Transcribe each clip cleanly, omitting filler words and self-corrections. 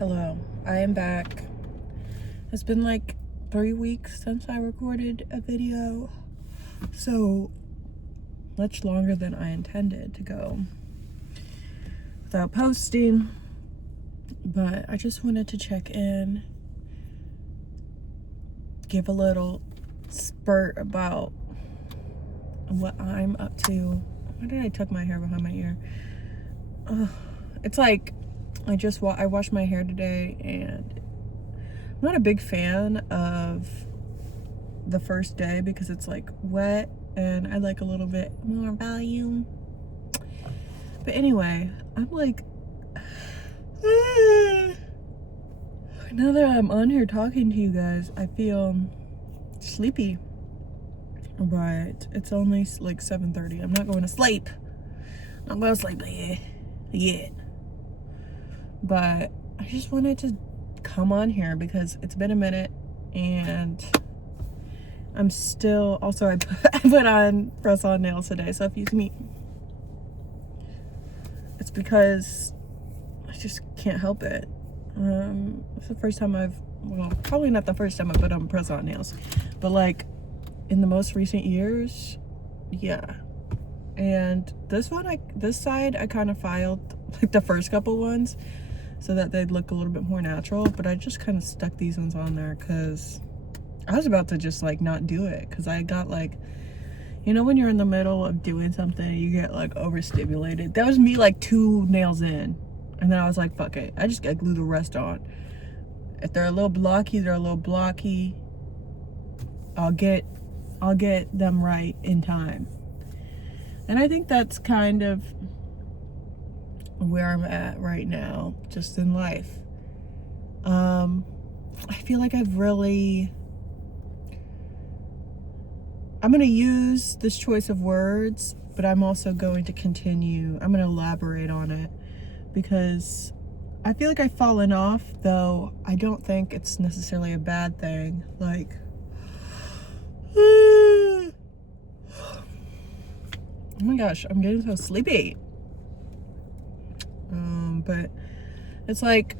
Hello, I am back. It's been like 3 weeks since I recorded a video, so much longer than I intended to go without posting, but I just wanted to check in, give a little spurt about what I'm up to. Why did I tuck my hair behind my ear? It's like I washed my hair today, and I'm not a big fan of the first day because it's like wet and I like a little bit more volume. But anyway, I'm like, now that I'm on here talking to you guys, I feel sleepy. But it's only like 7:30. I'm not going to sleep. I'm going to sleep yet. But I just wanted to come on here because it's been a minute, and I'm still, also I put on press-on nails today, so if you see me, it's because I just can't help it. It's the first time well, probably not the first time I put on press-on nails, but like in the most recent years, yeah. And this side I kind of filed like the first couple ones so that they'd look a little bit more natural, but I just kind of stuck these ones on there because I was about to just like not do it, because I got like, you know when you're in the middle of doing something you get like overstimulated. That was me like 2 nails in, and then I was like, fuck it, I just gotta glue the rest on. If they're a little blocky, they're a little blocky. I'll get them right in time. And I think that's kind of where I'm at right now, just in life. I feel like I'm gonna use this choice of words, but I'm also going to I'm gonna elaborate on it, because I feel like I've fallen off, though I don't think it's necessarily a bad thing. Like, oh my gosh, I'm getting so sleepy. But it's like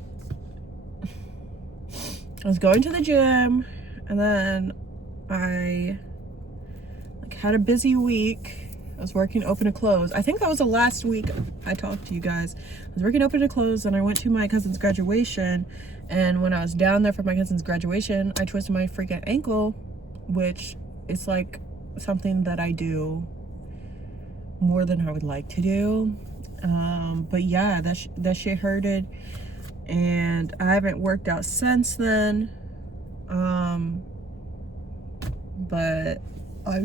I was going to the gym, and then I like had a busy week. I was working open to close. I think that was the last week I talked to you guys. I was working open to close, and I went to my cousin's graduation, and when I was down there for my cousin's graduation, I twisted my freaking ankle, which is like something that I do more than I would like to do. But yeah, that shit hurted, and I haven't worked out since then. But I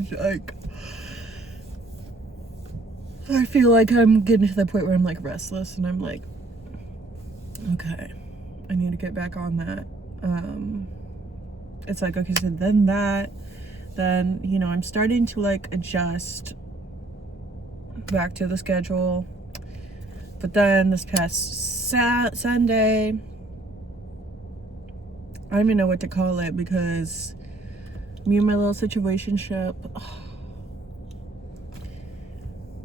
feel like I'm getting to the point where I'm like restless, and I'm like, okay, I need to get back on that. It's like, okay, so then you know, I'm starting to like adjust back to the schedule. But then this past Sunday, I don't even know what to call it, because me and my little situationship,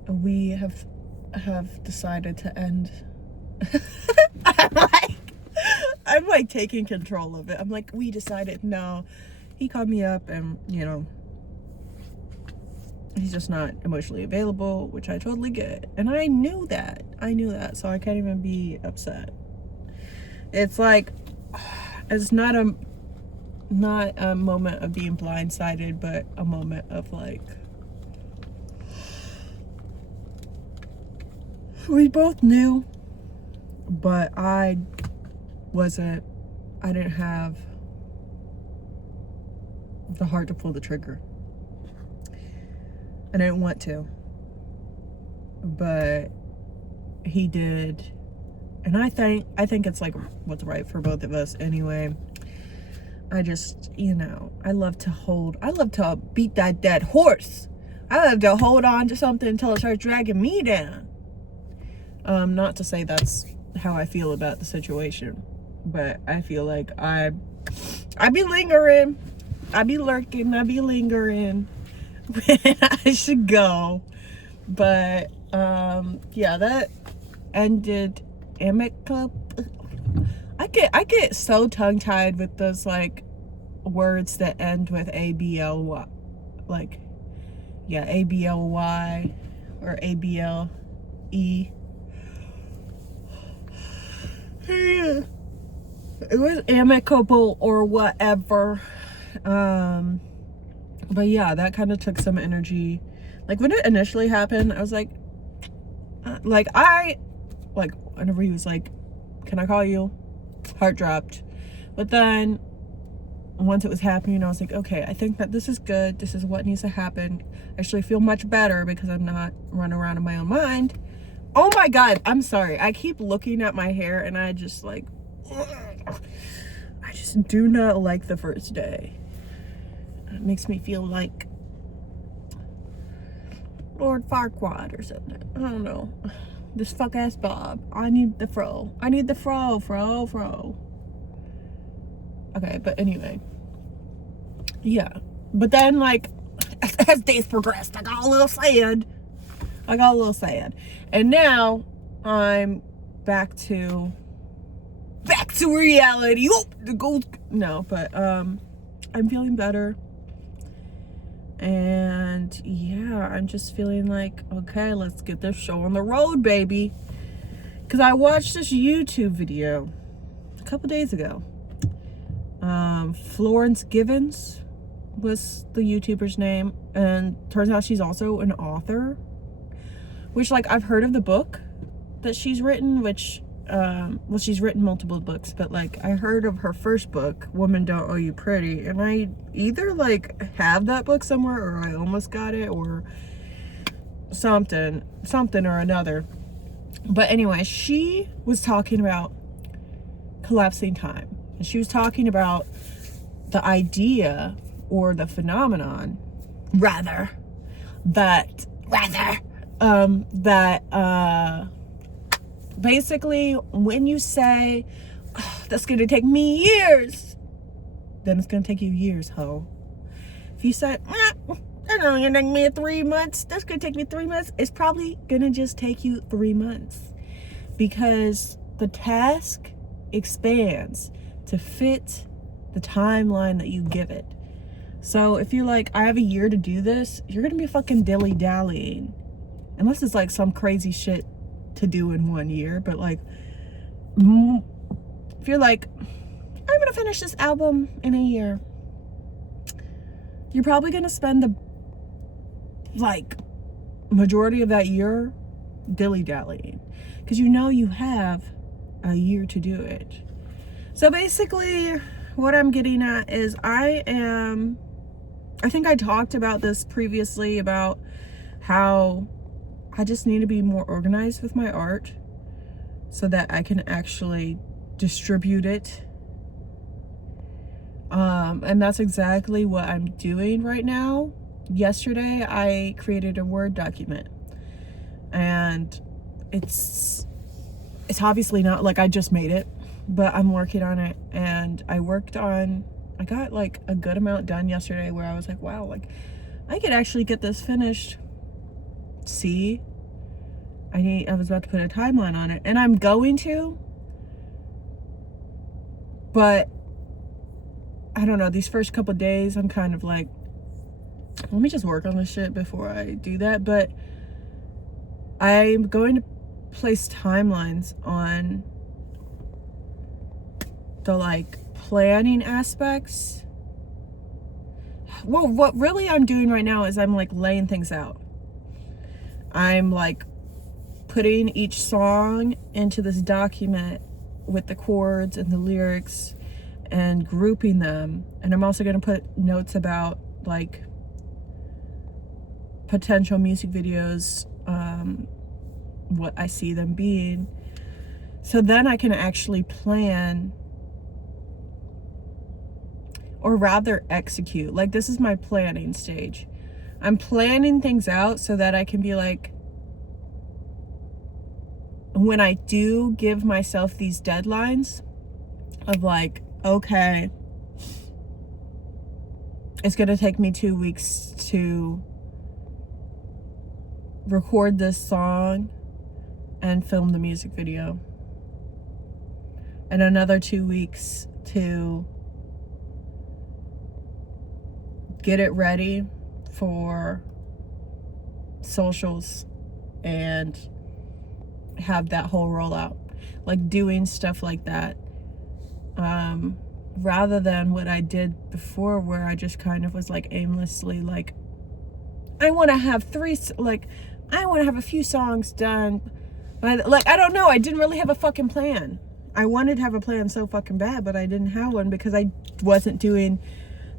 we have decided to end. I'm like taking control of it. I'm like, we decided, no. He called me up, and you know, he's just not emotionally available, which I totally get. And I knew that, so I can't even be upset. It's like, it's not a moment of being blindsided, but a moment of like, we both knew, but I didn't have the heart to pull the trigger. And I didn't want to, but he did. And I think it's like what's right for both of us anyway. I just, you know, I love to beat that dead horse. I love to hold on to something until it starts dragging me down. Not to say that's how I feel about the situation, but I feel like I be lingering, I be lurking, I be lingering. I should go. But yeah, that ended amicably. I I get so tongue-tied with those like words that end with ABLY, like, yeah, ABLY or ABLE. It was amicable or whatever. But yeah, that kind of took some energy. Like when it initially happened, I was like whenever he was like, can I call you? Heart dropped. But then once it was happening, I was like, okay, I think that this is good. This is what needs to happen. I actually feel much better because I'm not running around in my own mind. Oh my God, I'm sorry. I keep looking at my hair and I just like, I just do not like the first day. It makes me feel like Lord Farquaad or something. I don't know. This fuck ass Bob. I need the fro. I need the fro. Okay, but anyway. Yeah. But then like as days progressed, I got a little sad. And now I'm back to reality. Oh, the gold. No, but I'm feeling better. And yeah, I'm just feeling like, okay, let's get this show on the road, baby. Because I watched this YouTube video a couple days ago. Florence Givens was the YouTuber's name. And turns out she's also an author. Which, like, I've heard of the book that she's written, which, well, she's written multiple books, but, like, I heard of her first book, Women Don't Owe You Pretty, and I either, like, have that book somewhere, or I almost got it, or something or another. But anyway, she was talking about collapsing time, and she was talking about the idea, or the phenomenon, rather, basically when you say, oh, that's gonna take me years, then it's gonna take you years, ho. If you say, that's only gonna take me 3 months, that's gonna take me 3 months, it's probably gonna just take you 3 months, because the task expands to fit the timeline that you give it. So if you're like, I have a year to do this, you're gonna be fucking dilly-dallying. Unless it's like some crazy shit to do in 1 year. But like, if you're like, I'm gonna finish this album in a year, you're probably gonna spend the like majority of that year dilly-dallying. Because you know you have a year to do it. So basically, what I'm getting at is I think I talked about this previously, about how I just need to be more organized with my art so that I can actually distribute it. And that's exactly what I'm doing right now. Yesterday, I created a Word document, and it's obviously not like I just made it, but I'm working on it, and I got like a good amount done yesterday, where I was like, wow, like I could actually get this finished. See, I was about to put a timeline on it, and I'm going to, but I don't know, these first couple days I'm kind of like, let me just work on this shit before I do that. But I'm going to place timelines on the like planning aspects. Well, what really I'm doing right now is I'm like laying things out. I'm like putting each song into this document with the chords and the lyrics and grouping them. And I'm also going to put notes about like potential music videos, what I see them being. So then I can actually plan, or rather execute. Like, this is my planning stage. I'm planning things out so that I can be like, when I do give myself these deadlines of like, okay, it's gonna take me 2 weeks to record this song and film the music video. and another 2 weeks to get it ready for socials and have that whole rollout, like doing stuff like that, rather than what I did before, where I just kind of was like aimlessly like, I want to have a few songs done. Like, I don't know, I didn't really have a fucking plan. I wanted to have a plan so fucking bad, but I didn't have one because I wasn't doing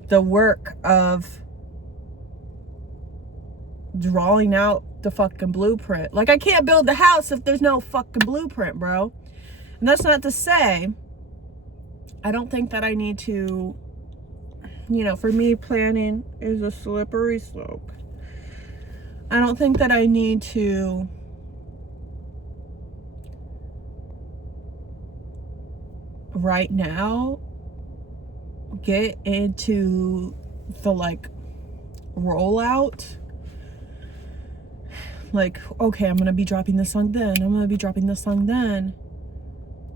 the work of drawing out the fucking blueprint. Like, I can't build the house if there's no fucking blueprint, bro. And that's not to say, I don't think that I need to, for me, planning is a slippery slope. I don't think that I need to right now get into the like rollout. Like, okay, I'm gonna be dropping this song then, I'm gonna be dropping this song then.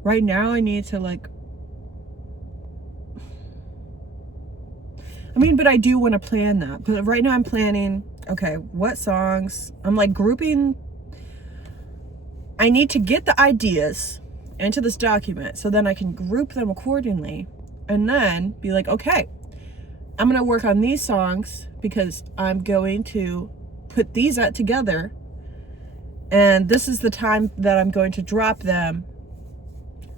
Right now I need to like, but I do want to plan that. But right now I'm planning, okay, what songs, I'm like grouping. I need to get the ideas into this document so then I can group them accordingly, and then be like, okay, I'm gonna work on these songs because I'm going to put these out together, and this is the time that I'm going to drop them.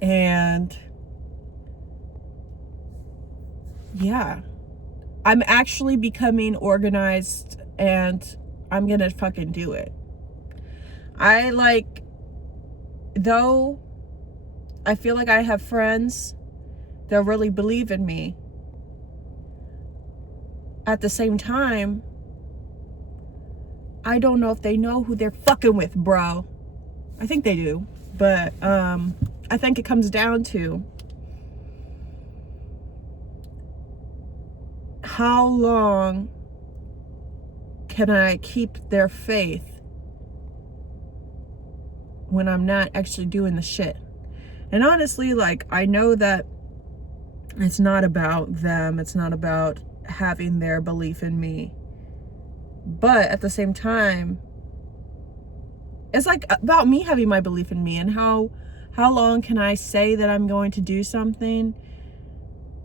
And yeah, I'm actually becoming organized, and I'm gonna fucking do it. Though I feel like I have friends that really believe in me, at the same time, I don't know if they know who they're fucking with, bro. I think they do, but I think it comes down to how long can I keep their faith when I'm not actually doing the shit. And honestly, like, I know that it's not about them, it's not about having their belief in me, but at the same time, it's like about me having my belief in me. And how long can I say that I'm going to do something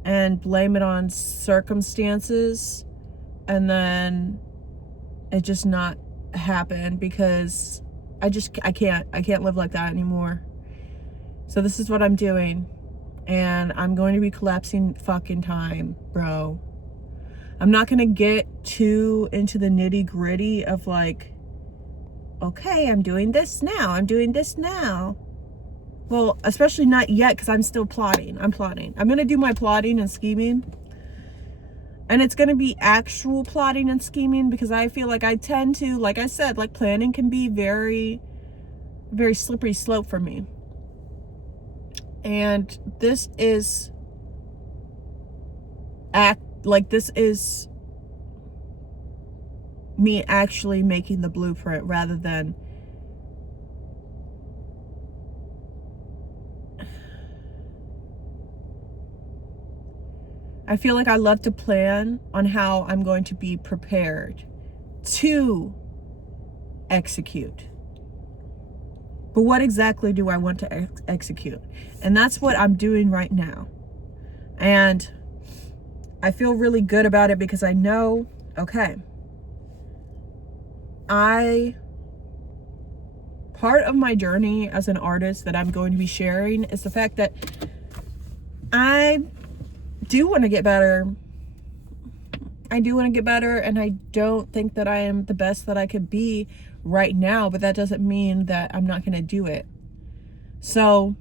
and blame it on circumstances, and then it just not happen? Because I can't live like that anymore. So this is what I'm doing, and I'm going to be collapsing fucking time, bro. I'm not gonna get too into the nitty gritty of like, okay, I'm doing this now. Well, especially not yet, because I'm still plotting. I'm gonna do my plotting and scheming, and it's gonna be actual plotting and scheming, because I feel like I tend to, like I said, like, planning can be very, very slippery slope for me. And this is me actually making the blueprint, rather than I feel like I love to plan on how I'm going to be prepared to execute. But what exactly do I want to execute? And that's what I'm doing right now. And I feel really good about it, because I know, okay, part of my journey as an artist that I'm going to be sharing is the fact that I do want to get better. And I don't think that I am the best that I could be right now, but that doesn't mean that I'm not going to do it. So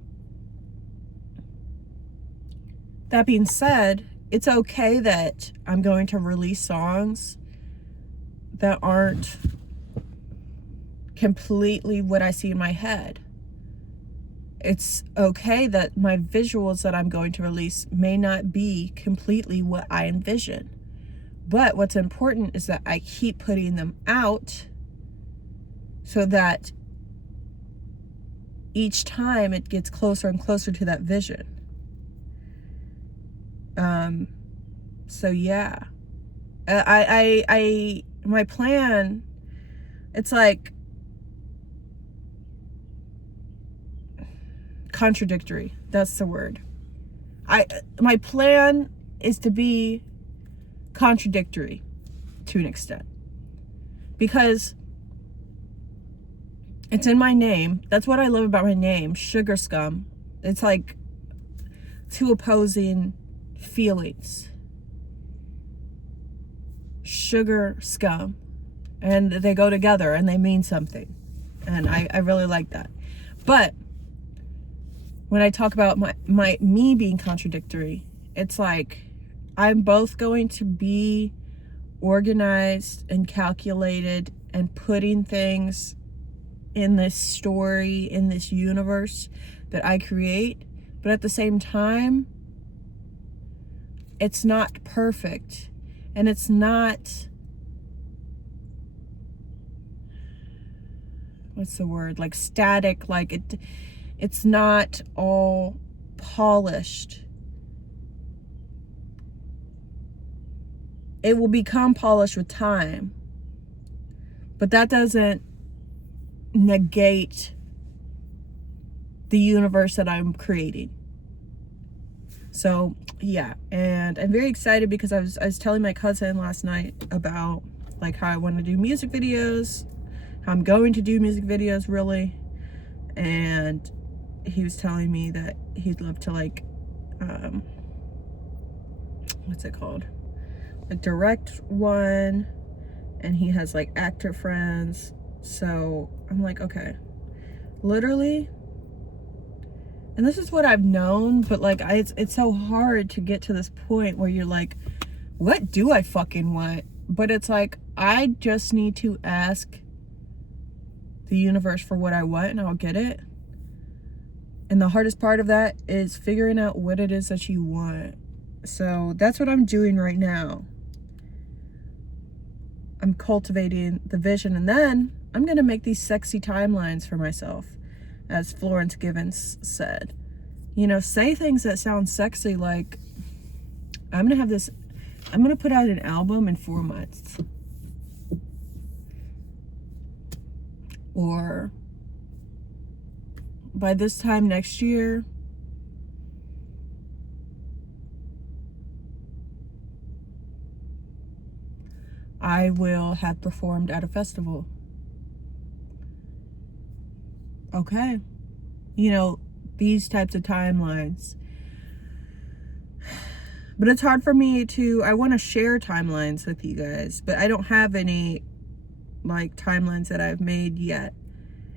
that being said, it's okay that I'm going to release songs that aren't completely what I see in my head. It's okay that my visuals that I'm going to release may not be completely what I envision. But what's important is that I keep putting them out, so that each time it gets closer and closer to that vision. So yeah, my plan, it's like contradictory. That's the word. My plan is to be contradictory to an extent, because it's in my name. That's what I love about my name, Sugar Scum. It's like two opposing feelings. Sugar, scum. And they go together and they mean something. And I really like that. But when I talk about me being contradictory, it's like I'm both going to be organized and calculated and putting things in this story, in this universe that I create, but at the same time, it's not perfect, and it's not, what's the word, like static, like it's not all polished. It will become polished with time, but that doesn't negate the universe that I'm creating. So yeah, and I'm very excited because I was telling my cousin last night about like how I want to do music videos, how I'm going to do music videos really, and he was telling me that he'd love to like what's it called, like direct one, and he has like actor friends. So I'm like, okay, literally. And this is what I've known, but like it's so hard to get to this point where you're like, what do I fucking want? But it's like, I just need to ask the universe for what I want and I'll get it. And the hardest part of that is figuring out what it is that you want. So that's what I'm doing right now. I'm cultivating the vision, and then I'm gonna make these sexy timelines for myself, as Florence Givens said. You know, say things that sound sexy, like I'm gonna put out an album in 4 months. Or by this time next year, I will have performed at a festival. Okay. You know, these types of timelines. But it's hard for me I want to share timelines with you guys, but I don't have any like timelines that I've made yet.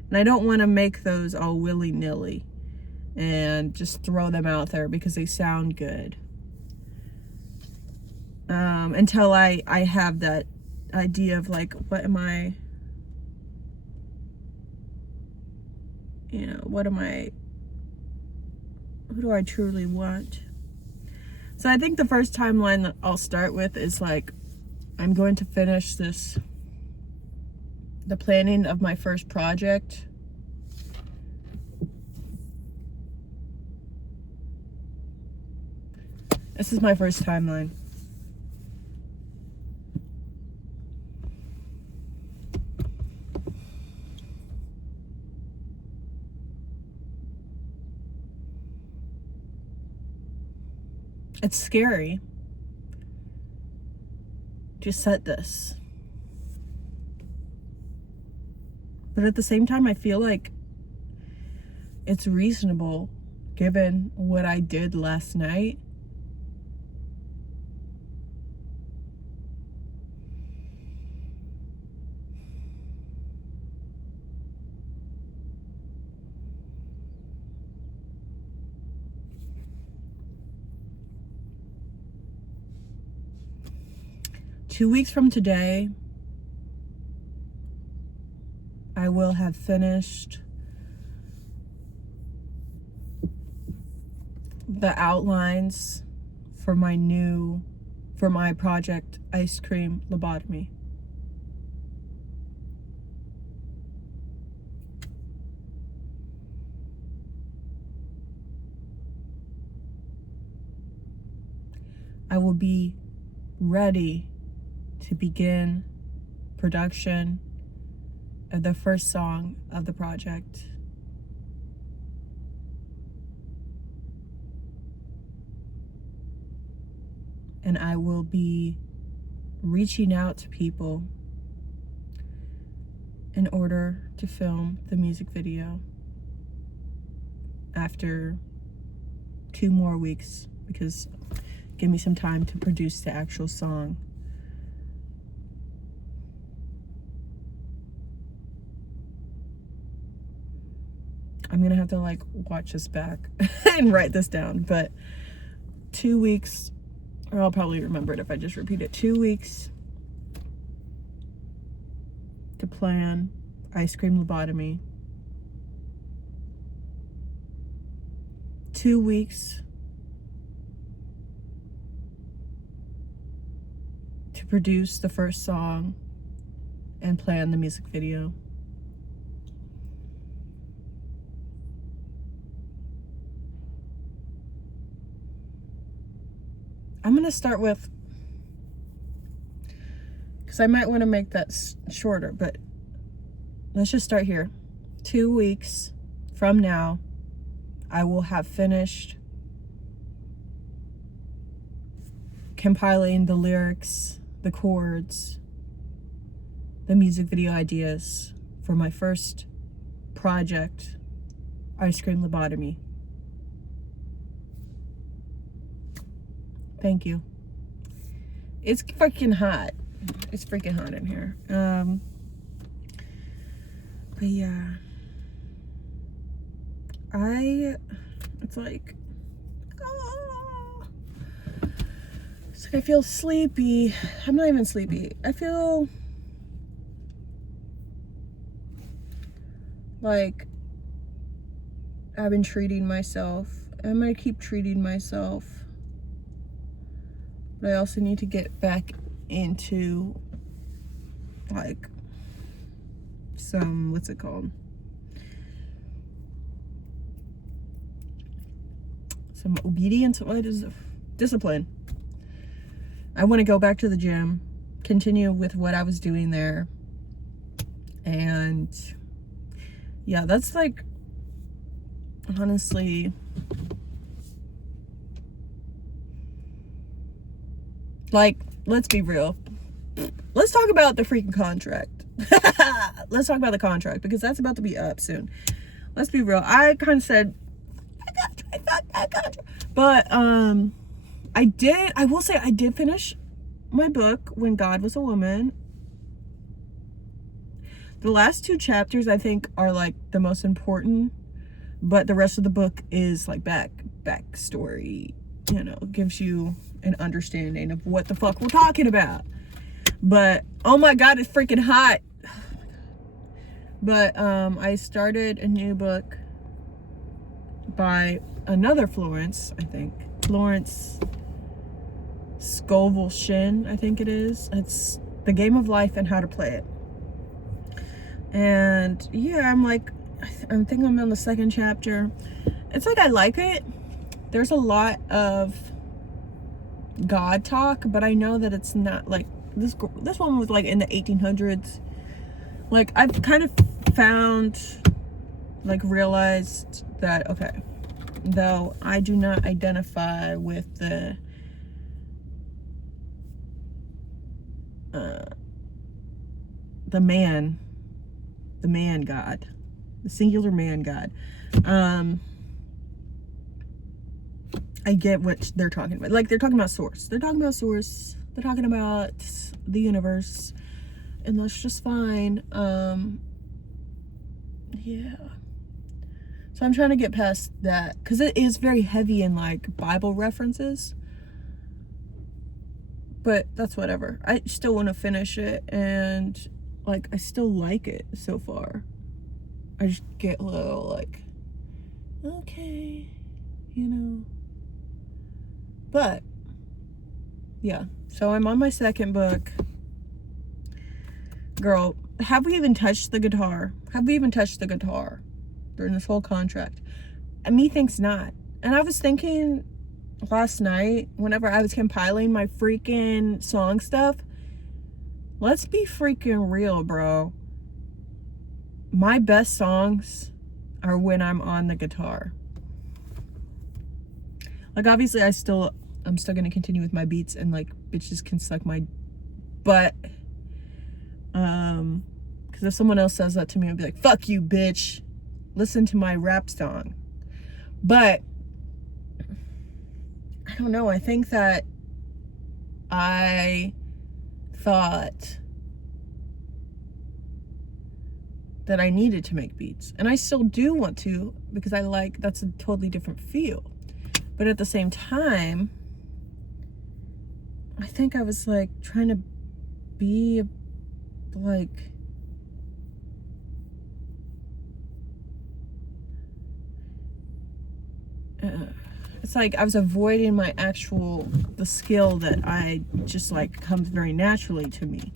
And I don't want to make those all willy-nilly and just throw them out there because they sound good. Until I have that idea of like, what am I, who do I truly want? So I think the first timeline that I'll start with is like, I'm going to finish the planning of my first project. This is my first timeline. It's scary to set this. But at the same time, I feel like it's reasonable given what I did last night. Two weeks from today, I will have finished the outlines for my project, Ice Cream Lobotomy. I will be ready to begin production of the first song of the project. And I will be reaching out to people in order to film the music video after 2 more weeks, because give me some time to produce the actual song. I'm gonna have to like watch this back and write this down, but 2 weeks, or I'll probably remember it if I just repeat it. 2 weeks to plan Ice Cream Lobotomy. 2 weeks to produce the first song and plan the music video. I'm gonna start with, because I might want to make that shorter, but let's just start here. 2 weeks from now, I will have finished compiling the lyrics, the chords, the music video ideas for my first project, Ice Cream Lobotomy. Thank you. It's freaking hot. It's freaking hot in here. But yeah, it's like I feel sleepy. I'm not even sleepy. I feel like I've been treating myself. I'm gonna keep treating myself. But I also need to get back into like some, what's it called? Some obedience. What is it? Discipline. I want to go back to the gym, continue with what I was doing there. And yeah, that's like, honestly, like, let's be real. Let's talk about the freaking contract. Let's talk about the contract, because that's about to be up soon. Let's be real. I kind of said, I got contract. But I will say I did finish my book, When God Was a Woman. The last 2 chapters I think are like the most important, but the rest of the book is like backstory, you know, gives you an understanding of what the fuck we're talking about. But oh my god, it's freaking hot. But I started a new book by another Florence, I think. Florence Scovel Shinn, I think it is. It's The Game of Life and How to Play It. And yeah, I think I'm on the 2nd chapter. It's like I like it. There's a lot of God talk, but I know that it's not like this one was like in the 1800s. Like I've kind of realized that, okay, though I do not identify with the man God, the singular man God. I get what they're talking about. Like, they're talking about source. They're talking about the universe, and that's just fine. Yeah. So I'm trying to get past that, because it is very heavy in like Bible references. But that's whatever. I still want to finish it, and like I still like it so far. I just get a little like, okay, you know. But yeah, so I'm on my 2nd book. Girl, have we even touched the guitar? During this whole contract? And me thinks not. And I was thinking last night, whenever I was compiling my freaking song stuff, let's be freaking real, bro. My best songs are when I'm on the guitar. Like, obviously, I'm still gonna continue with my beats, and like, bitches can suck my butt. Because if someone else says that to me, I'd be like, fuck you, bitch. Listen to my rap song. But I don't know. I think that I thought that I needed to make beats, and I still do want to, because that's a totally different feel. But at the same time, I think I was like trying to be like, it's like I was avoiding the skill that I just like comes very naturally to me.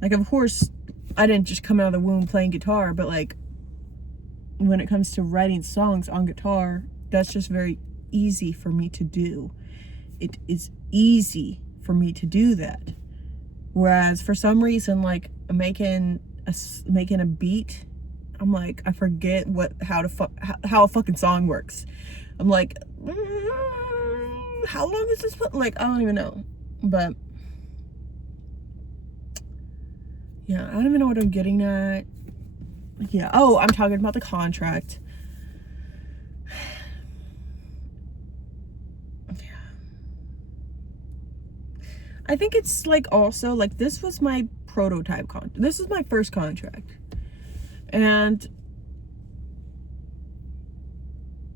Like, of course, I didn't just come out of the womb playing guitar, but like when it comes to writing songs on guitar, that's just very easy for me to do. It is easy for me to do that. Whereas for some reason, like making a beat, I'm like, I forget how a fucking song works. I'm like, how long is this? Like, I don't even know. But yeah, I don't even know what I'm getting at. Yeah. Oh, I'm talking about the contract. Yeah. I think it's like also like this was my prototype contract. This is my first contract. And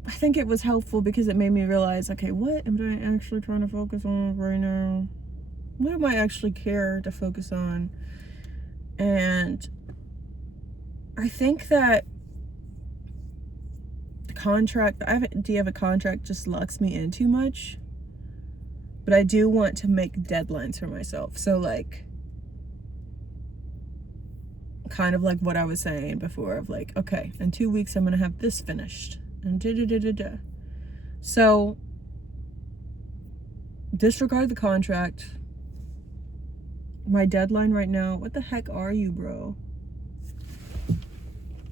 I think it was helpful because it made me realize, okay, what am I actually trying to focus on right now? What do I actually care to focus on? And I think that the idea of a contract just locks me in too much. But I do want to make deadlines for myself. So like, kind of like what I was saying before of like, okay, in 2 weeks I'm gonna have this finished. And da-da-da-da-da. So disregard the contract. My deadline right now, what the heck are you, bro?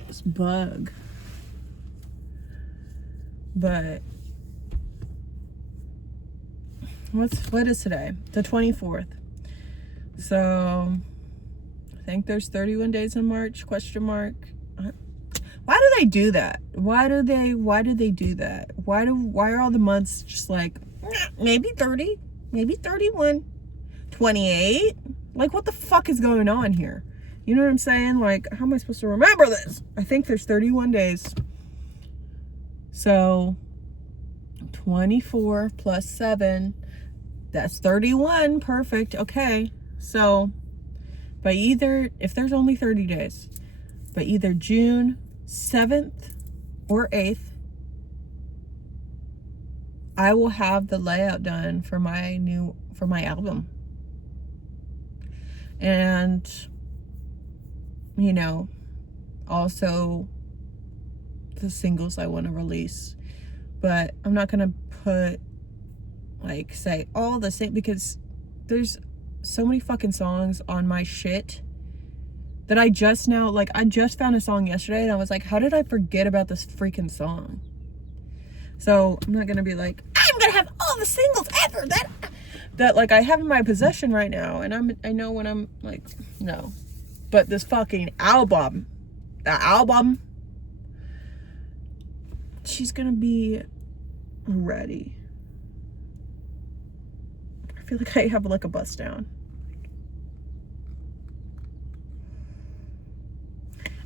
This bug. But what is today? The 24th. So I think there's 31 days in March, question mark. Why do they do that? Why do they do that? Why are all the months just like maybe 30, maybe 31, 28? Like, what the fuck is going on here? You know what I'm saying? Like, how am I supposed to remember this? I think there's 31 days. So 24 plus 7, that's 31. Perfect. Okay. So if there's only 30 days, by either June 7th or 8th, I will have the layout done for my album. And, you know, also the singles I want to release. But I'm not going to put, like, say all the same, because there's so many fucking songs on my shit that I just found a song yesterday and I was like, how did I forget about this freaking song? So I'm not gonna be like, I'm gonna have all the singles ever that like I have in my possession right now, and I know when I'm like, no. But this fucking album, she's gonna be ready. I feel like I have like a bust down.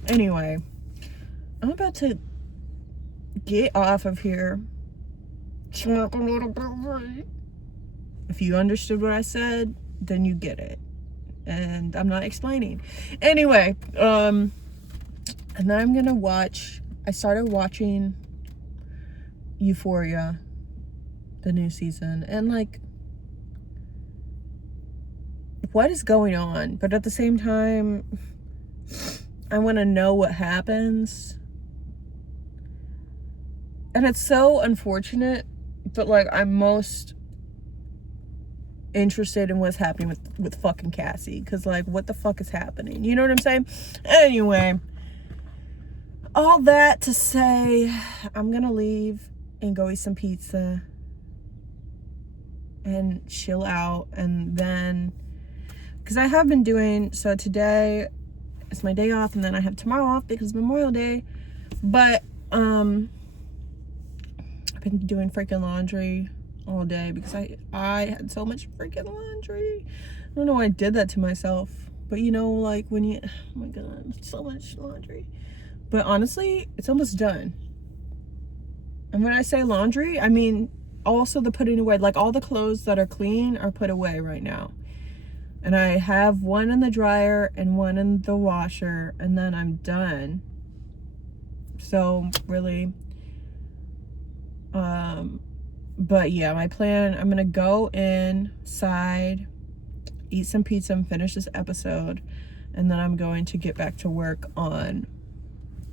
Anyway, I'm about to get off of here. If you understood what I said, then you get it. And I'm not explaining. Anyway, and then I'm gonna I started watching Euphoria, the new season, and like, what is going on? But at the same time, I want to know what happens. And it's so unfortunate But like, I'm most interested in what's happening with fucking Cassie, because like, what the fuck is happening? You know what I'm saying? Anyway, all that to say, I'm gonna leave and go eat some pizza and chill out. And then, because I have been doing, so today it's my day off, and then I have tomorrow off because it's Memorial Day. But I've been doing freaking laundry all day because I had so much freaking laundry. I don't know why I did that to myself, but you know, like when you, oh my god, so much laundry. But honestly, it's almost done. And when I say laundry, I mean also the putting away. Like, all the clothes that are clean are put away right now, and I have one in the dryer and one in the washer, and then I'm done. So really, but yeah, my plan, I'm gonna go inside, eat some pizza, and finish this episode, and then I'm going to get back to work on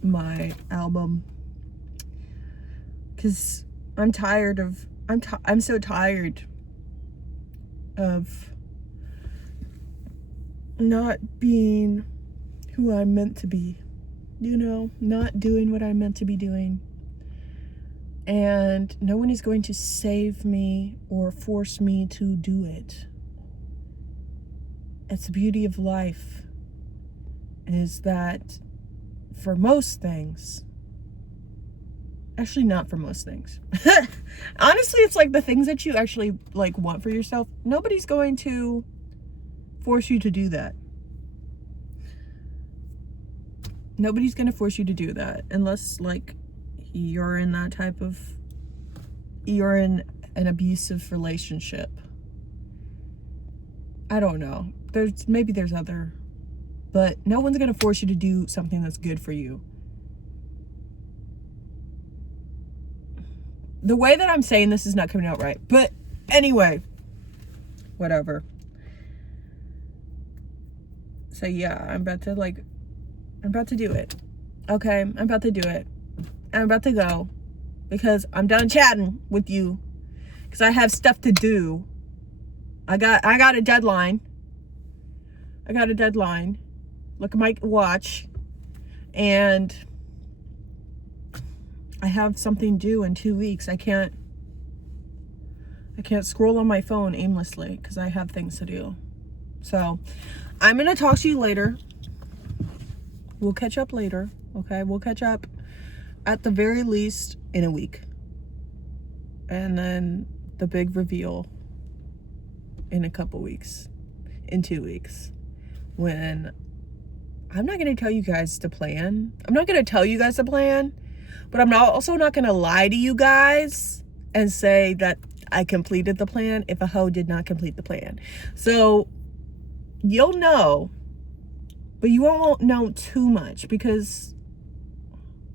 my album, because I'm tired of, I'm so tired of not being who I'm meant to be, you know, not doing what I'm meant to be doing. And no one is going to save me or force me to do it. It's the beauty of life, is that for most things, actually not for most things, honestly, it's like the things that you actually like want for yourself, nobody's going to force you to do that. Nobody's going to force you to do that unless like you're in that type of, you're in an abusive relationship. I don't know. Maybe there's other, but no one's going to force you to do something that's good for you. The way that I'm saying this is not coming out right, but anyway, whatever. So yeah, I'm about to do it. Okay, I'm about to do it. I'm about to go because I'm done chatting with you because I have stuff to do. I got a deadline. Look at my watch, and I have something due in 2 weeks. I can't scroll on my phone aimlessly because I have things to do. So I'm gonna talk to you later. We'll catch up later. Okay, we'll catch up at the very least in a week, and then the big reveal in a couple weeks, in 2 weeks, when I'm not going to tell you guys the plan. I'm not going to tell you guys the plan, but I'm also not going to lie to you guys and say that I completed the plan if a hoe did not complete the plan. So you'll know, but you won't know too much because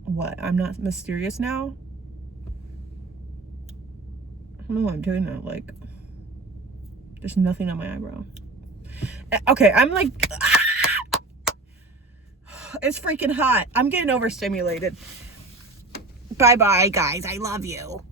what? I'm not mysterious now? I don't know why I'm doing that. Like, there's nothing on my eyebrow. Okay, I'm like, it's freaking hot. I'm getting overstimulated. Bye-bye, guys. I love you.